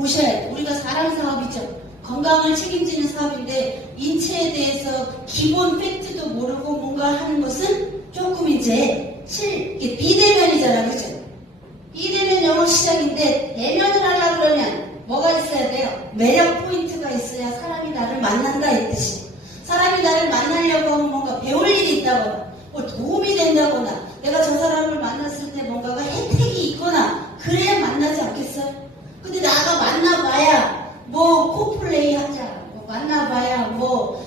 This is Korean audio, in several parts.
보셔야 돼요. 우리가 사람 사업이죠. 건강을 책임지는 사업인데 인체에 대해서 기본 팩트도 모르고 뭔가 하는 것은 조금 이제 비대면이잖아, 그죠? 비대면 영어 시작인데 대면을 하려고 그러면 뭐가 있어야 돼요? 매력 포인트가 있어야 사람이 나를 만난다 이 뜻이에요. 사람이 나를 만나려고 하면 뭔가 배울 일이 있다거나 뭐 도움이 된다거나 내가 저 사람을 만났을 때 뭔가가 혜택이 있거나 그래야 만나지 않겠어요? 근데 나가 만나봐야 뭐 코플레이 하자, 뭐 만나봐야 뭐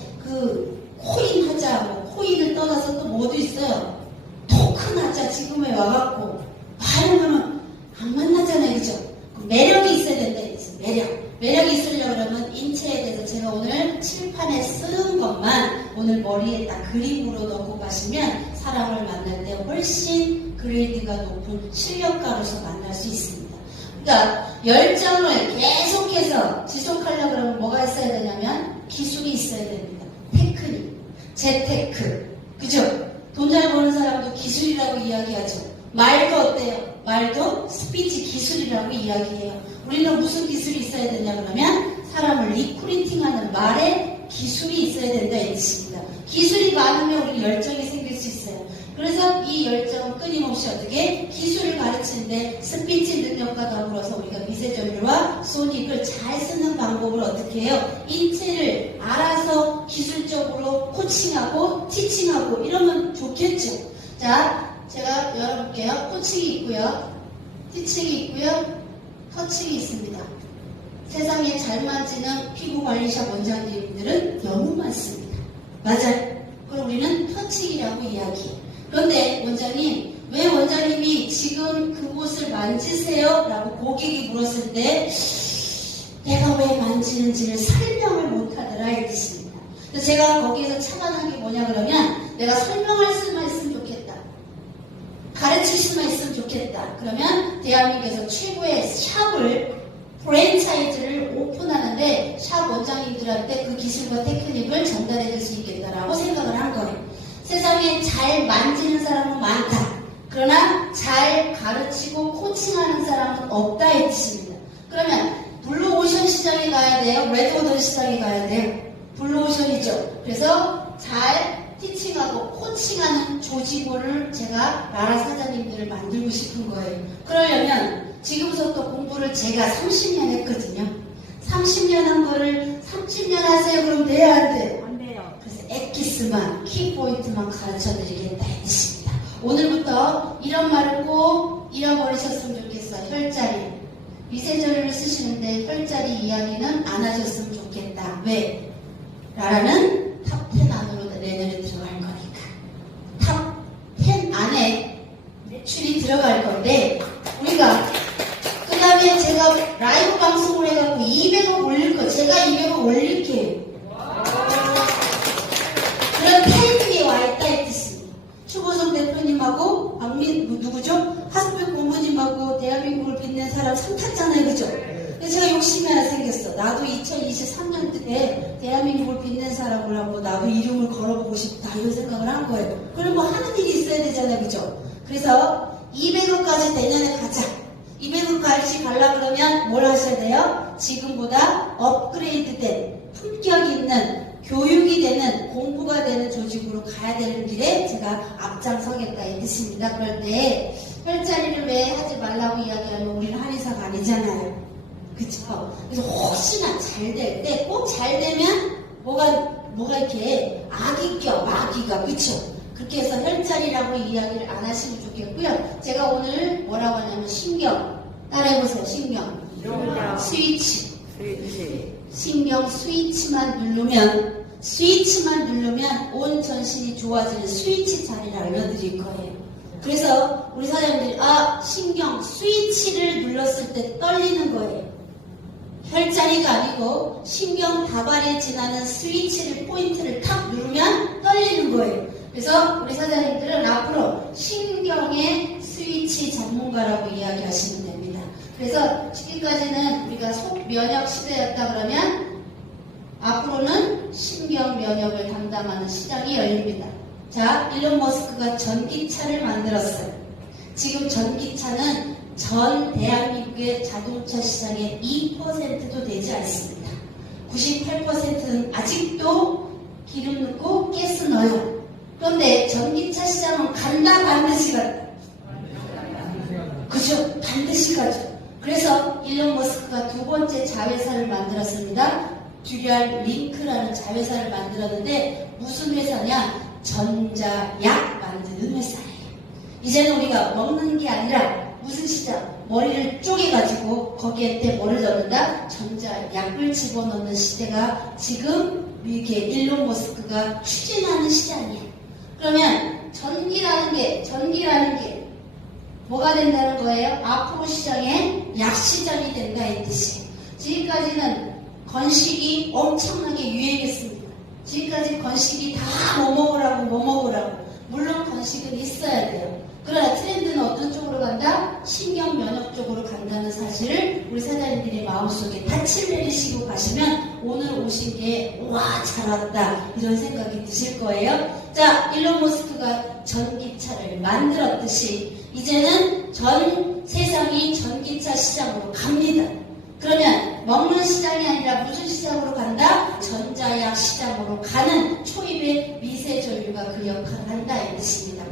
코인 하자, 뭐 코인을 떠나서 또 뭐도 있어요. 토큰 하자 지금에 와갖고 말하면 안 만나잖아요, 그죠? 매력이 있어야 된다 이거죠. 매력이 있으려고 그러면 인체에 대해서 제가 오늘 칠판에 쓴 것만 오늘 머리에 딱 그림으로 넣고 가시면 사람을 만날 때 훨씬 그레이드가 높은 실력가로서 만날 수 있습니다. 그러니까 열정을 계속해서 지속하려고 그러면 뭐가 있어야 되냐면 기술이 있어야 됩니다. 테크닉, 재테크, 그죠? 돈 잘 버는 사람도 기술이라고 이야기하죠. 말도 어때요? 말도 스피치 기술이라고 이야기해요. 우리는 무슨 기술이 있어야 되냐 그러면 사람을 리크루팅하는 말에 기술이 있어야 된다 이 뜻입니다. 기술이 많으면 우리 열정이 생길 수 있어요. 그래서 이 열정은 끊임없이 어떻게 기술을 가르치는데 스피치 능력과 더불어서 우리가 미세전율과 소닉을 잘 쓰는 방법을 어떻게 해요? 인체를 알아서 기술적으로 코칭하고 티칭하고 이러면 좋겠죠. 자, 제가 열어볼게요. 코칭이 있고요. 티칭이 있고요. 터칭이 있습니다. 세상에 잘 맞는 피부관리샵 원장님들은 너무 많습니다. 맞아요. 그럼 우리는 터칭이라고 이야기해요. 그런데 원장님, 왜 원장님이 지금 그곳을 만지세요? 라고 고객이 물었을 때 내가 왜 만지는지를 설명을 못하더라 이 뜻입니다. 그래서 제가 거기에서 착안한 게 뭐냐 그러면 내가 설명할 수만 있으면 좋겠다. 가르칠 수만 있으면 좋겠다. 그러면 대한민국에서 최고의 샵을 프랜차이즈를 오픈하는데 샵 원장님들한테 그 기술과 테크닉을 전달해 줄 수 있겠다라고 생각을 한 거예요. 세상에 잘 만지는 사람은 많다. 그러나 잘 가르치고 코칭하는 사람은 없다 이 뜻입니다. 그러면 블루오션 시장에 가야 돼요? 레드오션 시장에 가야 돼요? 블루오션이죠. 그래서 잘 티칭하고 코칭하는 조직원을 제가 나라 사장님들을 만들고 싶은 거예요. 그러려면 지금부터 공부를 제가 30년 했거든요. 30년 한 거를 30년 하세요. 그럼 돼야 안 돼요? 안 돼요. 그래서 엑기스만, 키포인트만 가르쳐드리겠다 했습니다. 오늘부터 이런 말을 꼭 잃어버리셨으면 좋겠어요. 혈자리. 미세전율을 쓰시는데 혈자리 이야기는 안 하셨으면 좋겠다. 왜? 라라는 탑10 안으로 내년에 들어갈 거니까. 탑10 안에 매출이 들어갈 건데 우리가 그 다음에 제가 라이브 방송을 해갖고 200억 올릴 거 제가 200억 올릴게요. 그런 타이밍에 와있다 이 뜻입니다. 추보성 대표님하고 누구죠? 하스백 공부님하고 대한민국을 빛낸 사람 3탔잖아요, 그죠? 그래서 제가 욕심이 하나 생겼어. 나도 2023년도에 대한민국을 빛낸 사람을 하고 나도 이름을 걸어보고 싶다 이런 생각을 한 거예요. 그럼 뭐 하는 일이 있어야 되잖아요, 그죠? 그래서 200억까지 내년에 가자. 200억까지 가려고 그러면 뭘 하셔야 돼요? 지금보다 업그레이드된 품격 있는 교육이 되는 공부가 되는 조직으로 가야 되는 길에 제가 앞장서겠다 이 뜻입니다. 그럴 때 혈자리를 왜 하지 말라고 이야기하면 우리는 한의사가 아니잖아요. 그쵸? 그래서 혹시나 잘 될 때 꼭 잘 되면 뭐가 이렇게 악이껴 마귀가 그쵸? 그렇게 해서 혈자리라고 이야기를 안 하시면 좋겠고요. 제가 오늘 뭐라고 하냐면 신경 따라해보세요. 신경 스위치 신경 스위치만 누르면 온 전신이 좋아지는 스위치 자리를 알려드릴 거예요. 그래서 우리 사장님들이 신경 스위치를 눌렀을 때 떨리는 거예요. 혈자리가 아니고 신경 다발에 지나는 스위치를 포인트를 탁 누르면 떨리는 거예요. 그래서 우리 사장님들은 앞으로 신경의 스위치 전문가라고 이야기하시면 됩니다. 그래서 지금까지는 우리가 속 면역 시대였다 그러면 앞으로는 신경 면역을 담당하는 시장이 열립니다. 자, 일론 머스크가 전기차를 만들었어요. 지금 전기차는 전 대한민국 대한민국의 자동차 시장의 2%도 되지 않습니다. 98%는 아직도 기름 넣고 가스 넣어요. 그런데 전기차 시장은 간다 반드시 간다. 그죠? 반드시 가죠. 그래서 일론 머스크가 두 번째 자회사를 만들었습니다. 듀랄 링크라는 자회사를 만들었는데 무슨 회사냐? 전자약 만드는 회사예요. 이제는 우리가 먹는 게 아니라 무슨 시장? 머리를 쪼개가지고 거기에 뭐를 넣는다? 전자약을 집어넣는 시대가 지금 이렇게 일론 머스크가 추진하는 시장이에요. 그러면 전기라는 게 뭐가 된다는 거예요? 앞으로 시장에 약시장이 된다 이 뜻이에요. 지금까지는 건식이 엄청나게 유행했습니다. 지금까지 건식이 다 뭐 먹으라고. 물론 건식은 있어야 돼요. 그러나 트렌드는 어떤 쪽으로 간다? 신경 면역 쪽으로 간다는 사실을 우리 사장님들이 마음속에 닻을 내리시고 가시면 오늘 오신 게 와 잘 왔다 이런 생각이 드실 거예요. 자, 일론 머스크가 전기차를 만들었듯이 이제는 전 세상이 전기차 시장으로 갑니다. 그러면 먹는 시장이 아니라 무슨 시장으로 간다? 전자약 시장으로 가는 초입의 미세전류가 그 역할을 한다 이 뜻입니다.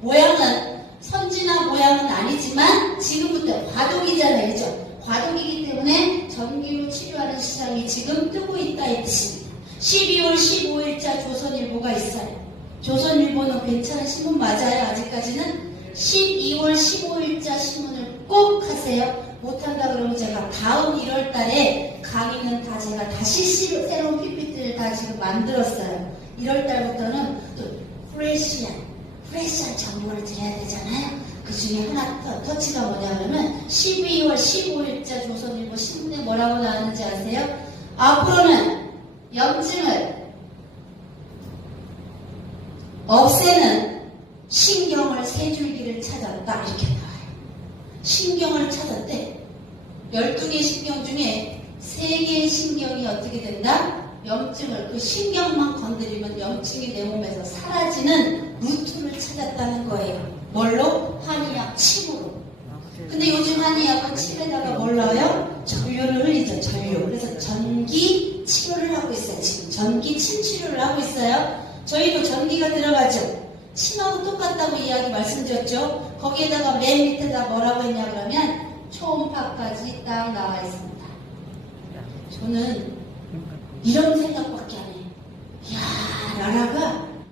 모양은 선지나 모양은 아니지만 지금부터 과도기잖아요. 그죠? 과도기이기 때문에 전기로 치료하는 시장이 지금 뜨고 있다 이 뜻입니다. 12월 15일자 조선일보가 있어요. 조선일보는 괜찮은 신문 맞아요. 아직까지는 12월 15일자 신문을 꼭 하세요. 못한다 그러면 제가 다음 1월달에 강의는 다 제가 다시 새로운 PPT를 다 지금 만들었어요. 1월달부터는 또 프레시한 정보를 드려야 되잖아요. 그 중에 하나 터치가 뭐냐면 12월 15일자 조선일보 신문에 뭐라고 나왔는지 아세요? 앞으로는 염증을 없애는 신경을 세 줄기를 찾았다 이렇게 나와요. 신경을 찾았대. 12개의 신경 중에 3개의 신경이 어떻게 된다? 염증을 그 신경만 건드리면 염증이 내 몸에서 사라지는 루트를 찾았다는 거예요. 뭘로? 한의학 침으로. 근데 요즘 한의학은 침에다가 뭘 넣어요? 전류를 흘리죠. 전류. 그래서 전기 치료를 하고 있어요. 지금 전기 침 치료를 하고 있어요. 저희도 전기가 들어가죠. 침하고 똑같다고 이야기 말씀드렸죠. 거기에다가 맨 밑에다 뭐라고 했냐 그러면 초음파까지 딱 나와 있습니다. 저는 이런 생각밖에 안 해요. 이야, 나라가